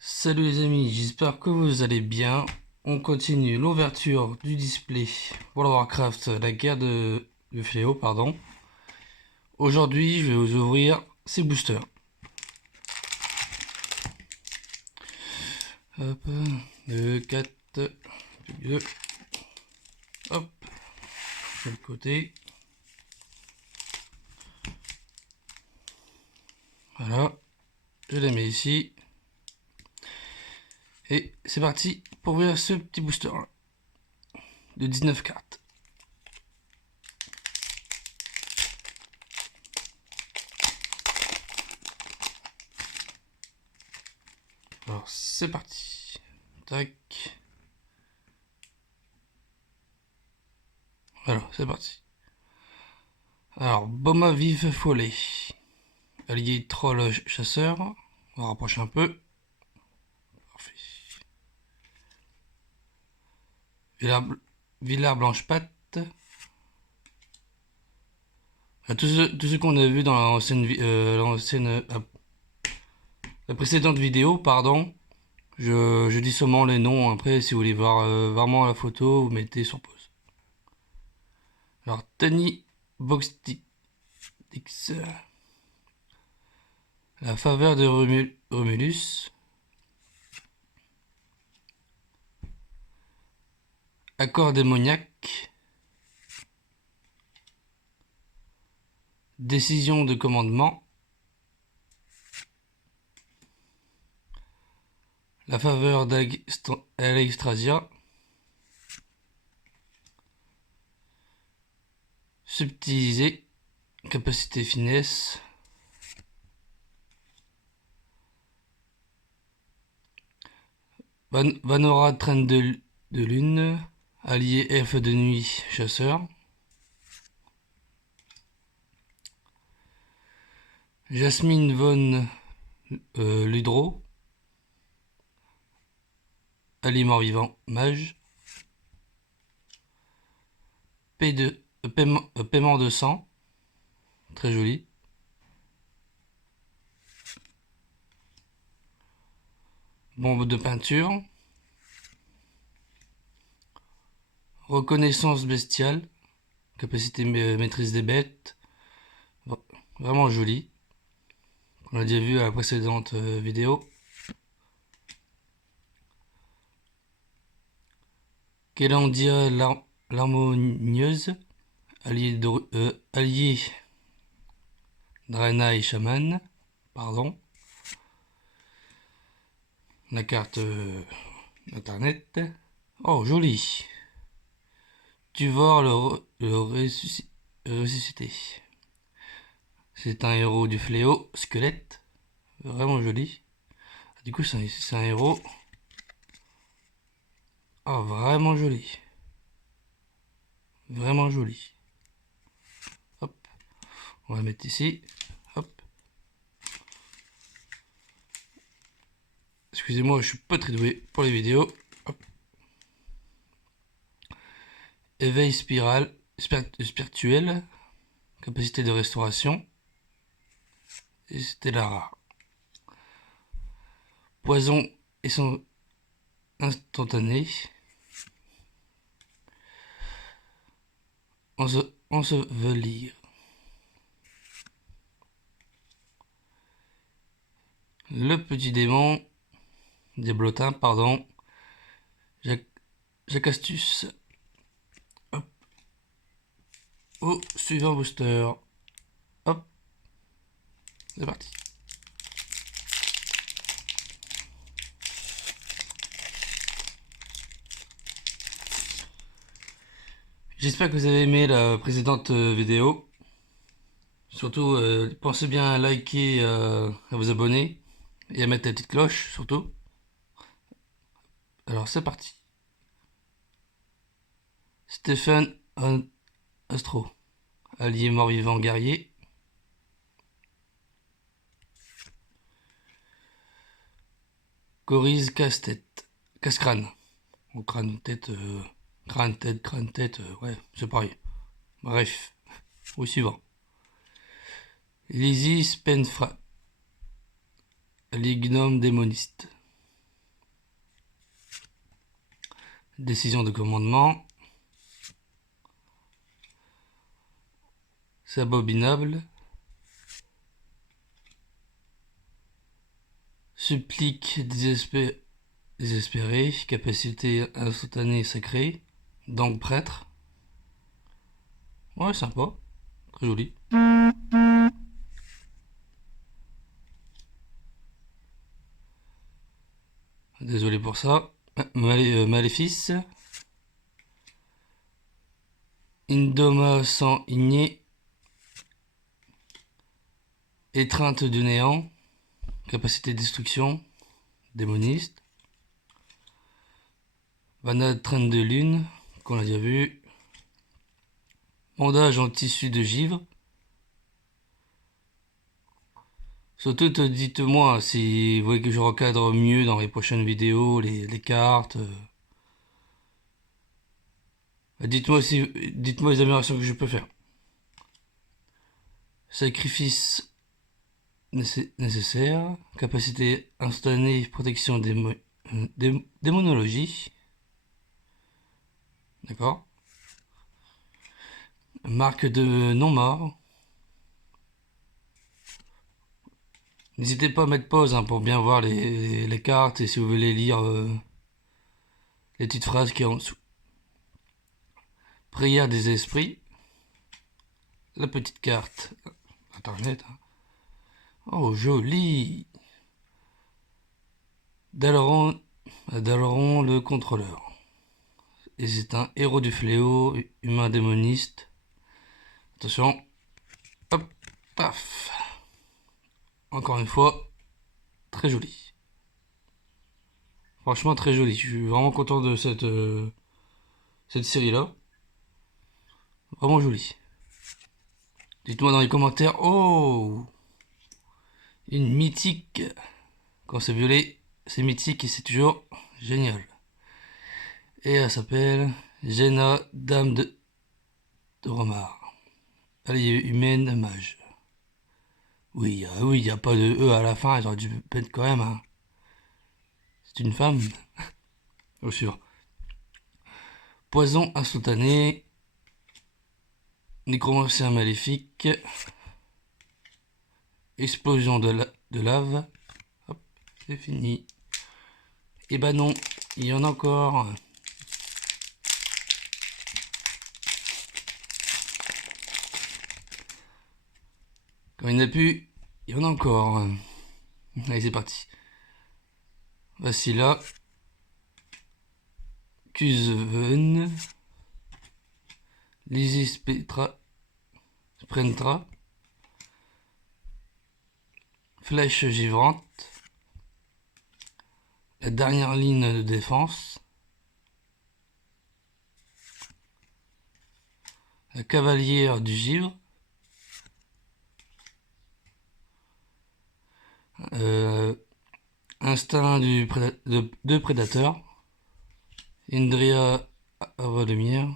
Salut les amis, j'espère que vous allez bien. On continue l'ouverture du display World of Warcraft, la guerre du fléau, pardon. Aujourd'hui, je vais vous ouvrir ces boosters. Hop, 2, 4, 2, hop, de l'autre côté. Voilà, je les mets ici. Et c'est parti pour ouvrir ce petit booster là, de 19 cartes. Alors c'est parti. Tac. Alors c'est parti. Alors Boma Vive Follet. Allié troll chasseur. On va rapprocher un peu. Parfait. Villard Blanche Patte. Tout ce qu'on a vu dans la précédente vidéo, pardon. Je dis seulement les noms. Après, si vous voulez voir vraiment la photo, vous mettez sur pause. Alors, Tiny Boxtix. La faveur de Romulus. Accord démoniaque. Décision de commandement. La faveur d'Alexstrasia. Subtiliser. Capacité finesse. Vanora traîne de lune. Allié elfe de nuit chasseur. Jasmine von Ludro. Allié mort-vivant mage. Paiement de sang. Très joli. Bombe de peinture. Reconnaissance bestiale. Capacité maîtrise des bêtes. Vraiment joli. On l'a déjà vu à la précédente vidéo. Kélandia l'harmonieuse. Allié Draenei Shaman. Pardon. La carte internet. Oh, joli. Tuvor le ressuscité. C'est un héros du fléau, squelette. Vraiment joli. Du coup, c'est un héros. Oh, vraiment joli. Vraiment joli. Hop. On va le mettre ici. Hop. Excusez-moi, je suis pas très doué pour les vidéos. Hop. Éveil spirituel. Capacité de restauration. Et c'était la rare. Poison et son instantané. Ensevelir. Le petit démon. Diablotin, pardon. Jacastus. Hop. Au suivant booster. Hop. C'est parti. J'espère que vous avez aimé la précédente vidéo. Surtout, pensez bien à liker, à vous abonner et à mettre la petite cloche, surtout. Alors, c'est parti. Stephen Astro, allié mort-vivant guerrier. Coryse casse-tête, casse-crâne. Ou crâne-tête, crâne-tête, ouais, c'est pareil. Bref, au suivant. Lizzie Spenfra, allié gnome démoniste. Décision de commandement. C'est abominable. Supplique désespéré. Capacité instantanée sacrée. Donc prêtre. Ouais, sympa. Très joli. Désolé pour ça. Maléfice. Indoma sans igné. Étreinte du néant. Capacité de destruction. Démoniste. Vanade traîne de lune. Qu'on a déjà vu. Bandage en tissu de givre. Surtout, dites-moi si vous voulez que je recadre mieux dans les prochaines vidéos, les cartes. Dites-moi les améliorations que je peux faire. Sacrifice nécessaire. Capacité instantanée, protection démonologie. D'accord. Marque de non-mort. N'hésitez pas à mettre pause pour bien voir les cartes et si vous voulez lire les petites phrases qui sont en dessous. Prière des esprits. La petite carte internet. Oh, joli. Dalaran le contrôleur. Et c'est un héros du fléau, humain démoniste. Attention. Hop, paf. Encore une fois, très joli. Franchement, très joli. Je suis vraiment content de cette série-là. Vraiment joli. Dites-moi dans les commentaires. Oh, une mythique. Quand c'est violet, c'est mythique et c'est toujours génial. Et elle s'appelle Jenna, dame de Romar. Alliée humaine, mage. Oui, oui, il n'y a pas de E à la fin, j'aurais dû mettre quand même. Hein. C'est une femme. Au suivant. Poison instantané. Nécromancien maléfique. Explosion de lave. Hop, c'est fini. Et bah non, il y en a encore. Quand il n'y en a plus, il y en a encore. Allez, c'est parti. Voici là. Kuzven. Lysis Sprentra. Flèche givrante. La dernière ligne de défense. La cavalière du givre. Instinct de prédateur. Indria Avalemière.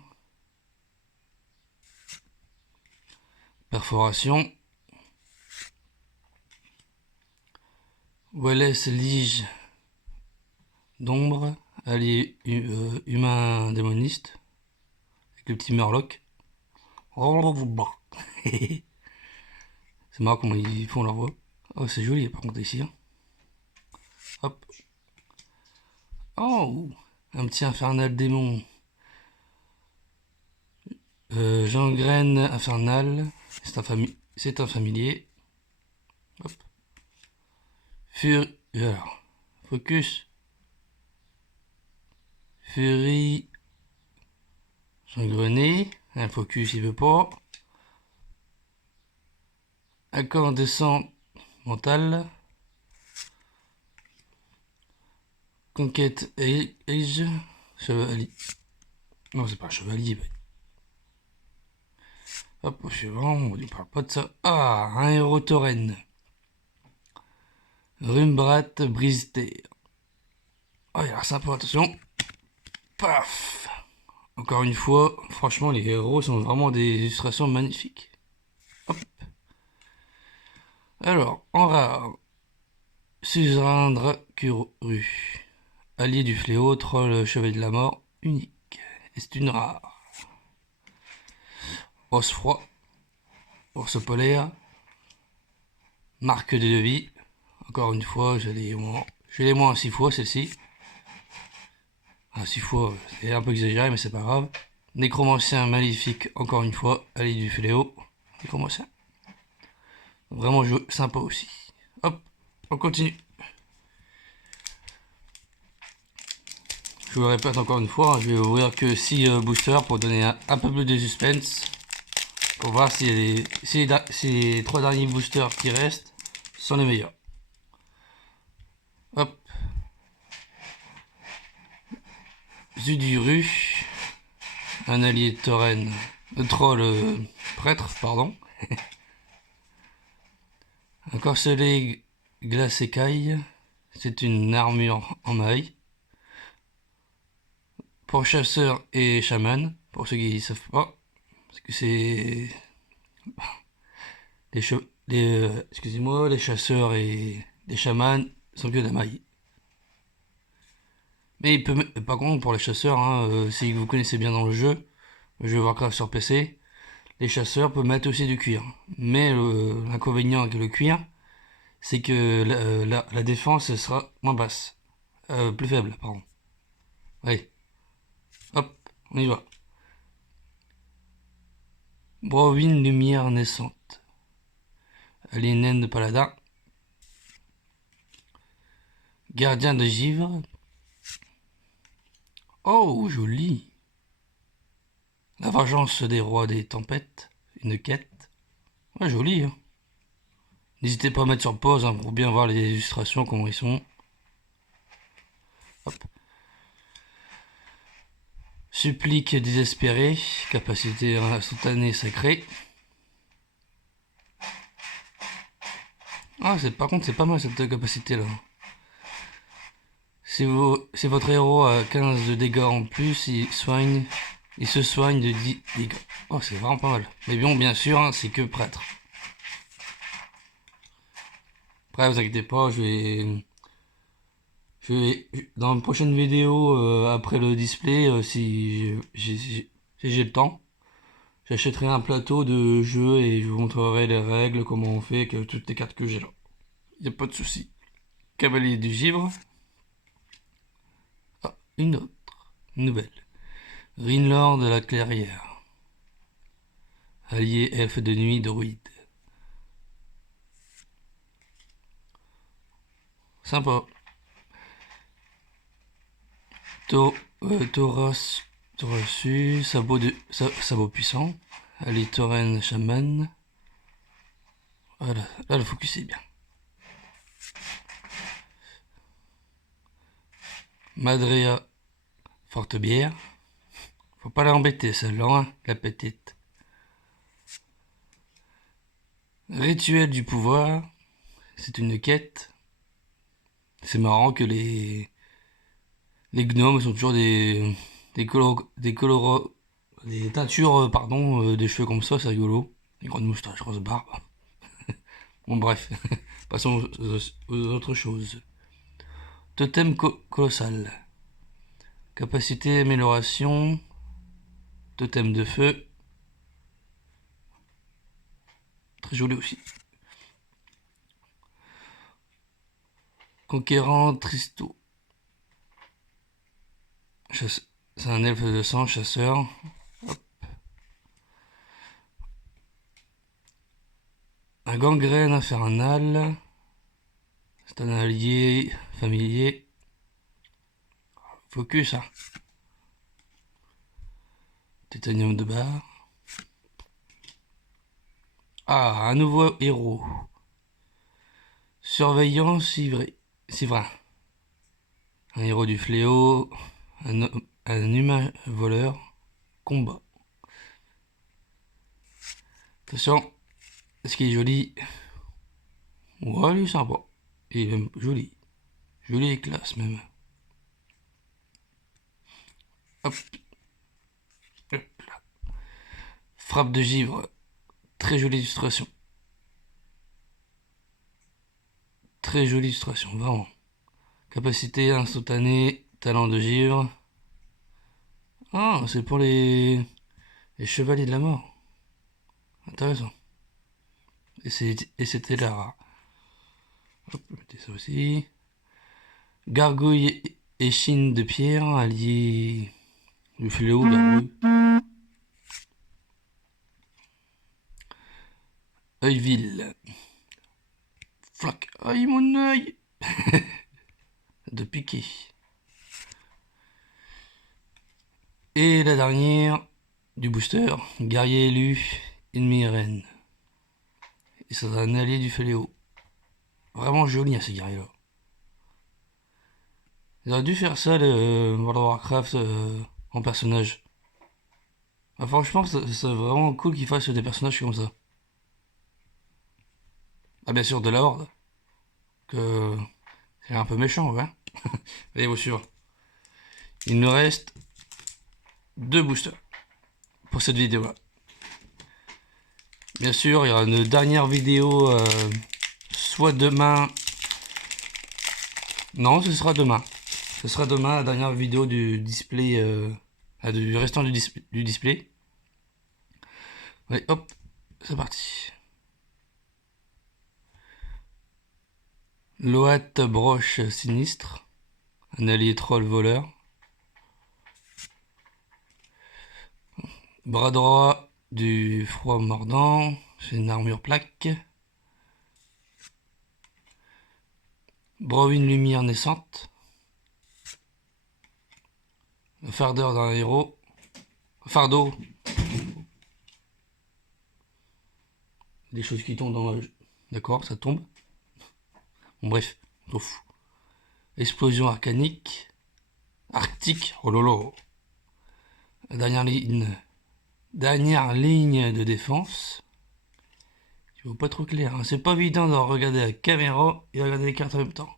Perforation. Wallace Lige d'ombre. Allié humain démoniste. Avec le petit Murloc. C'est marrant comment ils font leur voix. Oh, c'est joli par contre ici. Hein. Hop. Oh, un petit infernal démon. Gangrène infernal. C'est un familier. Hop. Alors, focus. Furie. Gangrené. Un focus, il veut pas. Incandescent mental. Conquête Age. Chevalier. Non, c'est pas un chevalier. Hop, je suis vraiment, on ne parle pas de ça. Ah, un héros tauren. Rumbrat Brise-Terre. Oh, il a l'air sympa, attention. Paf. Encore une fois, franchement, les héros sont vraiment des illustrations magnifiques. Hop. Alors, en rare, Suzerain Dracuru. Allié du fléau, troll chevalier de la mort. unique. Et c'est une rare. Os froid. Ours polaire. Marque de devis. Encore une fois, je l'ai moins 6 fois celle-ci. Ah, 6 fois, c'est un peu exagéré, mais c'est pas grave. Nécromancien maléfique, encore une fois. Allié du fléau. Nécromancien. Vraiment sympa aussi. Hop, on continue. Je vous le répète encore une fois, je vais ouvrir que 6 boosters pour donner un peu plus de suspense. Pour voir si les 3 derniers boosters qui restent sont les meilleurs. Hop. Zuduru. Un allié de Tauren. Troll prêtre, pardon. Un corselet glace écaille. C'est une armure en maille. Pour chasseur et chaman, pour ceux qui ne savent pas, parce que c'est excusez-moi, les chasseurs et les chamans sont que de la maille. Mais par contre, pour les chasseurs, hein, si vous connaissez bien dans le jeu Warcraft sur PC, les chasseurs peuvent mettre aussi du cuir. Mais l'inconvénient avec le cuir, c'est que la défense sera moins basse, plus faible, pardon. Allez. Hop, on y va. Browin lumière naissante. Allié naine de paladin. Gardien de givre. Oh, joli. La vengeance des rois des tempêtes. Une quête. Ouais, joli. Hein. N'hésitez pas à mettre sur pause hein, pour bien voir les illustrations, comment ils sont. Hop. Supplique désespérée. Capacité instantanée sacrée. Ah, par contre, c'est pas mal cette capacité là. Si votre héros a 15 de dégâts en plus, il se soigne de 10 dégâts. Oh, c'est vraiment pas mal. Mais bon, bien sûr, hein, c'est que prêtre. Après, vous inquiétez pas, dans une prochaine vidéo, après le display, si j'ai le temps, j'achèterai un plateau de jeu et je vous montrerai les règles, comment on fait avec toutes les cartes que j'ai là. Y a pas de souci. Cavalier du givre. Ah, une autre. Nouvelle. Rinlord de la Clairière. Allié elfe de nuit druide. Sympa. Tauros reçu. Sabot puissant. Allié Tauren chaman. Voilà, là le focus est bien. Madrea forte bière. Faut pas l'embêter celle-là, hein, la petite. Rituel du pouvoir. C'est une quête. C'est marrant que les gnomes sont toujours des teintures, pardon, des cheveux comme ça, c'est rigolo. Des grandes moustaches, grosse barbe. Bon, bref. Passons aux autres choses. Totem colossal. Capacité amélioration. Totem de feu. Très joli aussi. Conquérant Tristo. C'est un elfe de sang, chasseur. Hop. Un gangrène infernal. C'est un allié familier. Focus, hein. Titanium de barre. Ah, un nouveau héros. Surveillant Sivrin. Un héros du fléau. Un humain voleur. Combat. Attention. Est-ce qu'il est joli? Ouais, il est sympa. Il est joli. Joli et classe même. Hop. Hop là. Frappe de givre. Très jolie illustration. Très jolie illustration, vraiment. Capacité instantanée. Talent de givre. Ah, c'est pour les chevaliers de la mort. Intéressant. Et c'était là rare. Hop, mettez ça aussi. Gargouille échine de pierre, allié du fléau, gargouille. Œilleville. Flac. Aïe, mon œil. De piquer. Et la dernière du booster, guerrier élu, ennemi reine. Et c'est un allié du fléau. Vraiment joli, hein, ces guerriers-là. Ils auraient dû faire ça, le World of Warcraft, en personnage. Ah, franchement, c'est vraiment cool qu'ils fassent des personnages comme ça. Ah, bien sûr, de la Horde. Que c'est un peu méchant, ouais. Allez, vous suivre. Il nous reste 2 boosters pour cette vidéo-là. Bien sûr, il y aura une dernière vidéo, soit demain. Non, ce sera demain. Ce sera demain la dernière vidéo du display, du restant du display. Allez, hop, c'est parti. Loat broche sinistre, un allié troll voleur. Bras droit du froid mordant, c'est une armure plaque. Browin lumière naissante. Le fardeur d'un héros. Fardeau. Des choses qui tombent dans la... D'accord, ça tombe. Bon, bref, on s'en fout. Explosion arcanique. Arctique. Oh lolo. La dernière ligne de défense. Je vois pas trop clair, hein. C'est pas évident de regarder la caméra et regarder les cartes en même temps.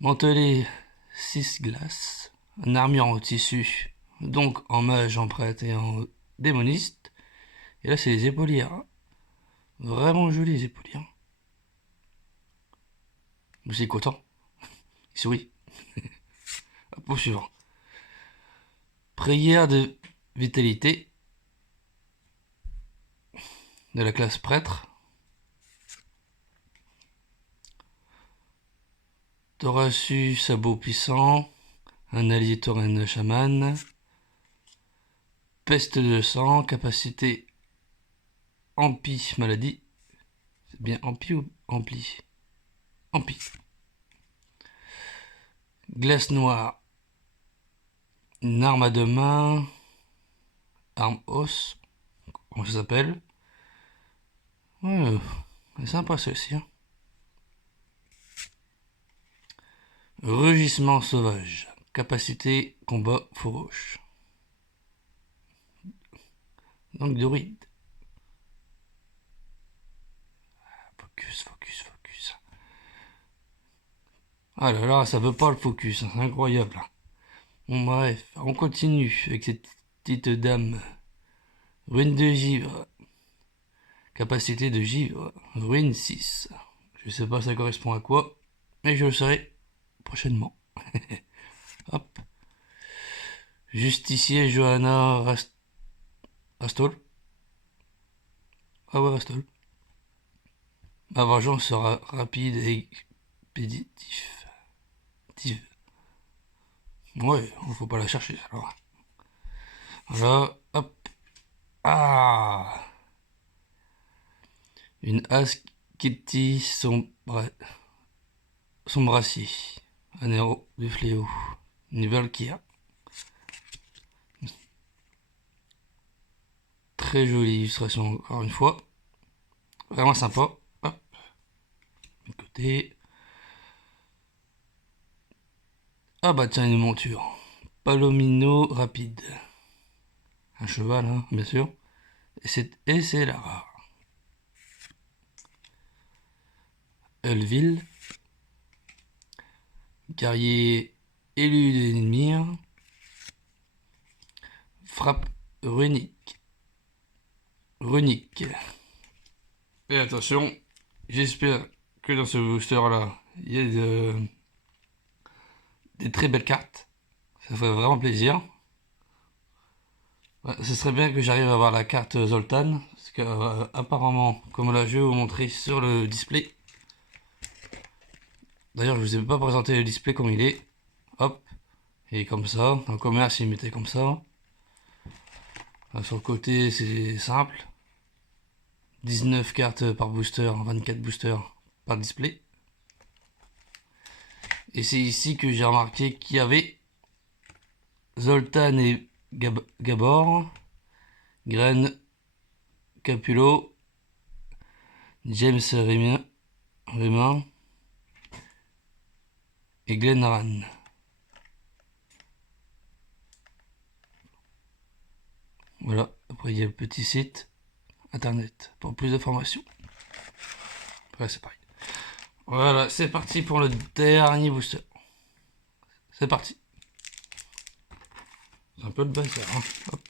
Mantelet 6 glaces. Une armure en tissu. Donc en mage, en prêtre et en démoniste. Et là, c'est les épaulières. Vraiment jolies les épaulières. Je suis content. Il sourit. Hop, au suivant. Prière de vitalité. De la classe prêtre. Thorasu, sabot puissant. Un allié tauren chaman. Peste de sang. Capacité Ampi maladie. C'est bien Ampi ou Ampli? Ampi. Glace noire. Une arme à deux mains. Arme os. Comment ça s'appelle? Ouais, c'est sympa celle-ci. Hein. Rugissement sauvage. Capacité combat farouche. Donc druide. Focus, focus, focus. Ah là là, ça veut pas le focus, hein, c'est incroyable. Bon bref, on continue avec cette petite dame. Ruine de givre. Capacité de givre. Ruine 6. Je sais pas ça correspond à quoi, mais je le saurai prochainement. Hop. Justicier Johanna Rastol. Ah ouais, Rastol. Ma vengeance sera rapide et expéditif. Ouais, faut pas la chercher alors. Voilà, hop. Ah, une Asketi sombracier. Un héros du fléau. Une Valkyria. Très jolie illustration encore une fois. Vraiment sympa. Hop. De côté. Ah bah tiens, une monture. Palomino rapide. Un cheval, hein, bien sûr. Et c'est la rare. Elville. Guerrier élu de l'ennemi. Frappe runique. Runique. Et attention, j'espère que dans ce booster là, il y a des très belles cartes. Ça ferait vraiment plaisir. Ouais, ce serait bien que j'arrive à avoir la carte Zoltan. Parce que apparemment, comme là je vais vous montrer sur le display. D'ailleurs, je vous ai pas présenté le display comme il est. Hop. Et comme ça. Dans le commerce, il mettait comme ça. Là, sur le côté, c'est simple. 19 cartes par booster, 24 boosters par display. Et c'est ici que j'ai remarqué qu'il y avait Zoltan et Gabor, Gren, Capulo, James Rayman et Glenran. Voilà, après il y a le petit site internet pour plus d'informations. Ouais, c'est pareil. Voilà, c'est parti pour le dernier booster. C'est parti. C'est un peu le bazar, hein. Hop.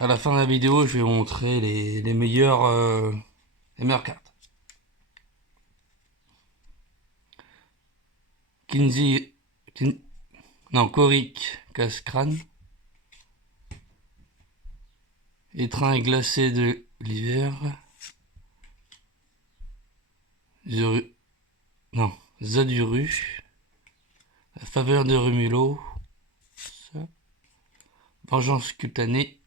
À la fin de la vidéo, je vais vous montrer les meilleures cartes. Korik Casse-Crâne. Étreint glacé de l'hiver. Zaduru. La faveur de Rumulo. Vengeance cutanée.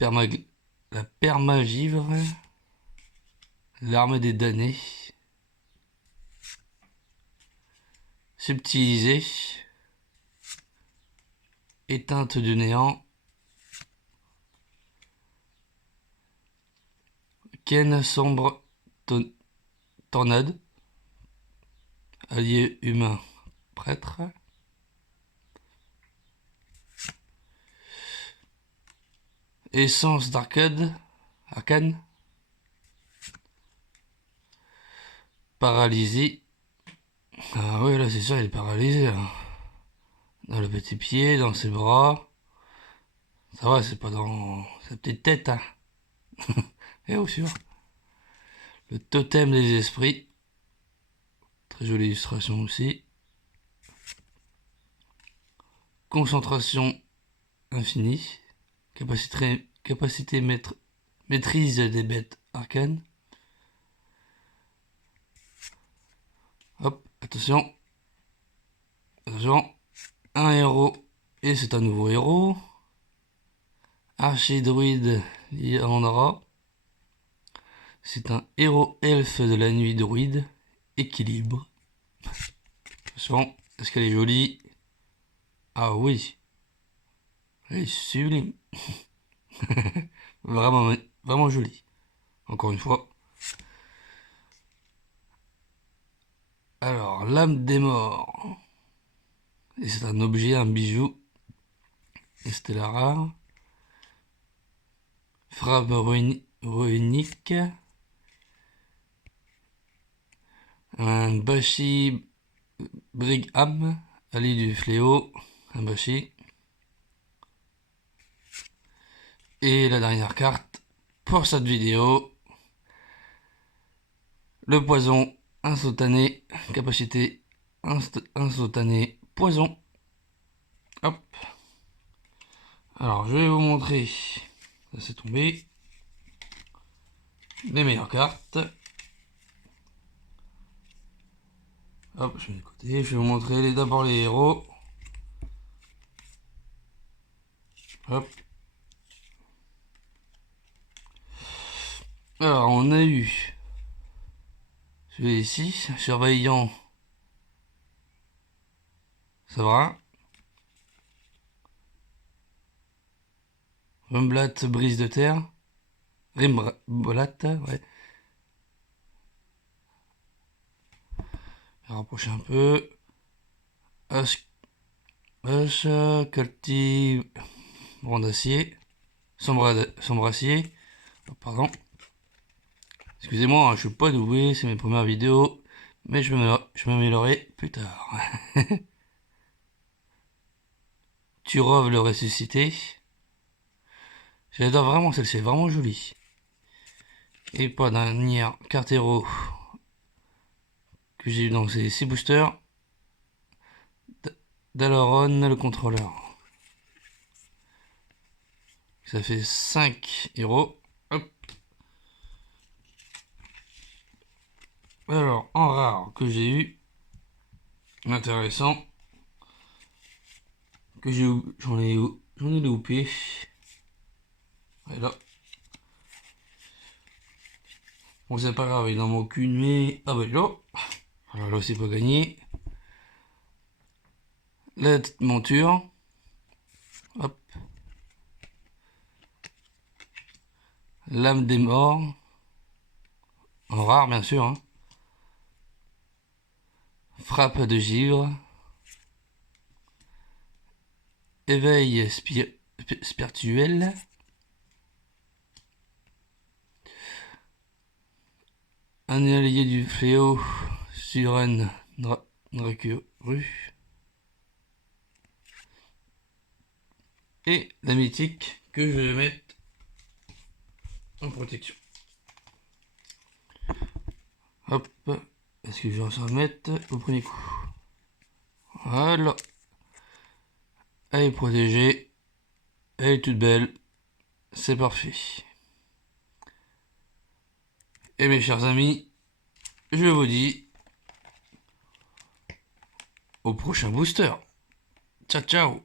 La permagivre. L'arme des damnés. Subtilisé. Éteinte du néant. Ken sombre tornade. Allié humain prêtre. Essence d'arcane. Paralysé. Ah ouais, là c'est sûr, il est paralysé là. Dans le petit pied, dans ses bras. Ça va, c'est pas dans sa petite tête, hein. Et au sûr. Le totem des esprits. Très jolie illustration aussi. Concentration infinie. Capacité maîtrise des bêtes arcanes. Hop, attention. Attention. Un héros. Et c'est un nouveau héros. Archidruide Liandra. C'est un héros elfe de la nuit druide. Équilibre. Attention, est-ce qu'elle est jolie? Ah oui. Elle est sublime. Vraiment, vraiment jolie. Encore une fois. Alors, l'âme des morts. Et c'est un objet, un bijou. Et c'était la rare. Frappe runique. Un Bashi Brigham. Allié du fléau. Un Bashi. Et la dernière carte pour cette vidéo. Le poison instantané. Capacité instantanée poison. Hop. Alors je vais vous montrer. Ça s'est tombé. Les meilleures cartes. Hop, je mets de côté. Je vais vous montrer d'abord les héros. Hop. Alors on a eu celui-ci, surveillant. Ça va. Rumblat brise de terre. Rimblat, ouais. Rapprocher un peu. Culti Brandacier. Sombracier. Oh, pardon. Excusez-moi, hein, je suis pas doué, c'est mes premières vidéos. Mais je vais m'améliorer plus tard. Turov le ressuscité. J'adore vraiment celle-ci, c'est vraiment jolie. Et pas dernière carte héros que j'ai eu dans ces 6 boosters. Dalaran, le contrôleur. Ça fait 5 héros. Hop. Alors, en rare que j'ai eu, intéressant, que j'en ai loupé. Et là. Bon, c'est pas grave, il n'en manque une, mais. Ah bah là. Alors là, c'est pas gagné. La monture. Hop. L'âme des morts. En rare, bien sûr. Hein. Frappe de givre. Éveil spirituel. Un allié du fléau sur un Dracuru. Et la mythique que je vais mettre en protection. Hop. Est-ce que je vais en mettre au premier coup? Voilà. Elle est protégée. Elle est toute belle. C'est parfait. Et mes chers amis, je vous dis au prochain booster. Ciao ciao.